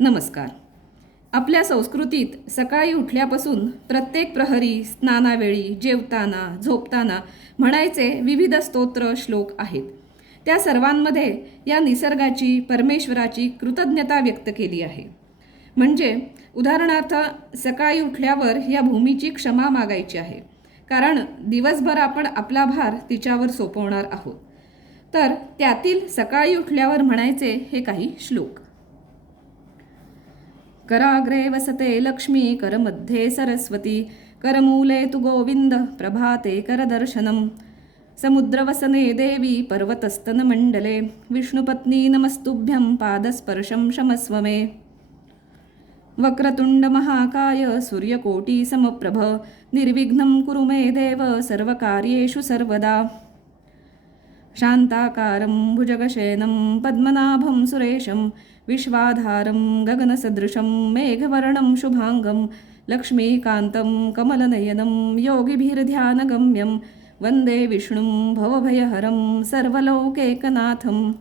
नमस्कार. आपल्या संस्कृतीत सकाळी उठल्यापासून प्रत्येक प्रहरी स्नानावेळी जेवताना झोपताना म्हणायचे विविध स्तोत्र श्लोक आहेत. त्या सर्वांमध्ये या निसर्गाची परमेश्वराची कृतज्ञता व्यक्त केली आहे. म्हणजे उदाहरणार्थ सकाळी उठल्यावर या भूमीची क्षमा मागायची आहे. कारण दिवसभर आपण आपला भार तिच्यावर सोपवणार आहोत. तर त्यातील सकाळी उठल्यावर म्हणायचे हे काही श्लोक. कराग्रे वसते लक्ष्मी करमध्ये सरस्वती। करमूले तु गोविंद प्रभाते करदर्शनम। समुद्रवसने देवी पर्वतस्तनमण्डले। विष्णुपत्नी नमस्तुभ्यं पादस्पर्शं शमस्व मे वक्रतुण्डमहाकाय सूर्यकोटिसमप्रभ। निर्विघ्नं कुरु मे देव सर्वकार्येषु सर्वदा। शान्ताकारं भुजगशयनं पद्मनाभं सुरेशं विश्वाधारं गगनसदृशं मेघवर्णं शुभाङ्गं लक्ष्मीकान्तं कमलनयनं योगिभिर्ध्यानगम्यं वन्दे विष्णुं भवभयहरं सर्वलोकेकनाथम्।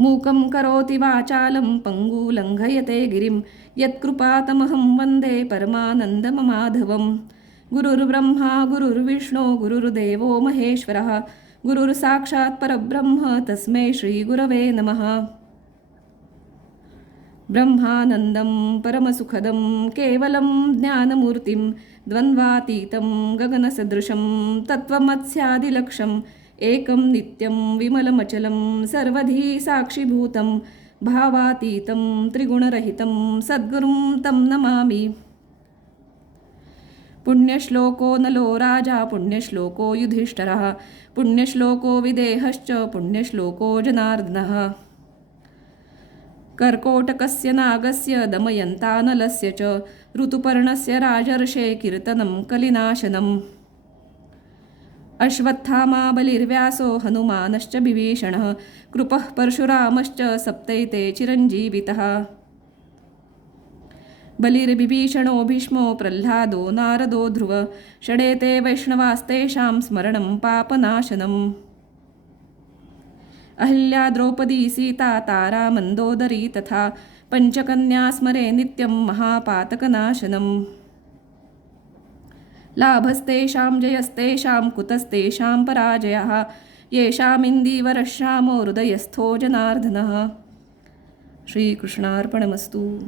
मूकं करोति वाचालं पङ्गुलङ्घयते गिरिं यत्कृपातमहं वन्दे परमानन्दममाधवम्। गुरुर्ब्रह्मा गुरुर्विष्णो गुरुर्देवो महेश्वरः गुरुर्साक्षात् परब्रह्म तस्मै श्रीगुरवे नमः. ब्रह्मानन्दं परमसुखदं केवलं ज्ञानमूर्तिं द्वन्द्वातीतं गगनसदृशं तत्त्वमत्स्यादिलक्षम् एकं नित्यं विमलमचलं सर्वधी साक्षिभूतं भावातीतं त्रिगुणरहितं सद्गुरुं तं नमामि. पुण्यश्लोको नलो राजा पुण्यश्लोको युधिष्ठरः पुण्यश्लोको विदेहश्च पुण्यश्लोको जनार्दनः। कर्कोटकस्य नागस्य दमयन्तानलस्य च ऋतुपर्णस्य राजर्षे कीर्तनं कलिनाशनम्। अश्वत्थामा बलिर्व्यासो हनुमानश्च विभीषणः कृपः परशुरामश्च सप्तैते चिरञ्जीवितः। बलिर्बिभीषणो भीष्मो प्रह्लादो नारदो ध्रुव षडेते वैष्णवास्तेषां स्मरणं पापनाशनम्। अहल्या द्रौपदी सीता तारा मन्दोदरी तथा पञ्चकन्या स्मरे नित्यं महापातकनाशनम्। लाभस्तेषां जयस्तेषां कुतस्तेषां पराजयः येषामिन्दीवरश्यामो हृदयस्थो जनार्दनः। श्रीकृष्णार्पणमस्तु।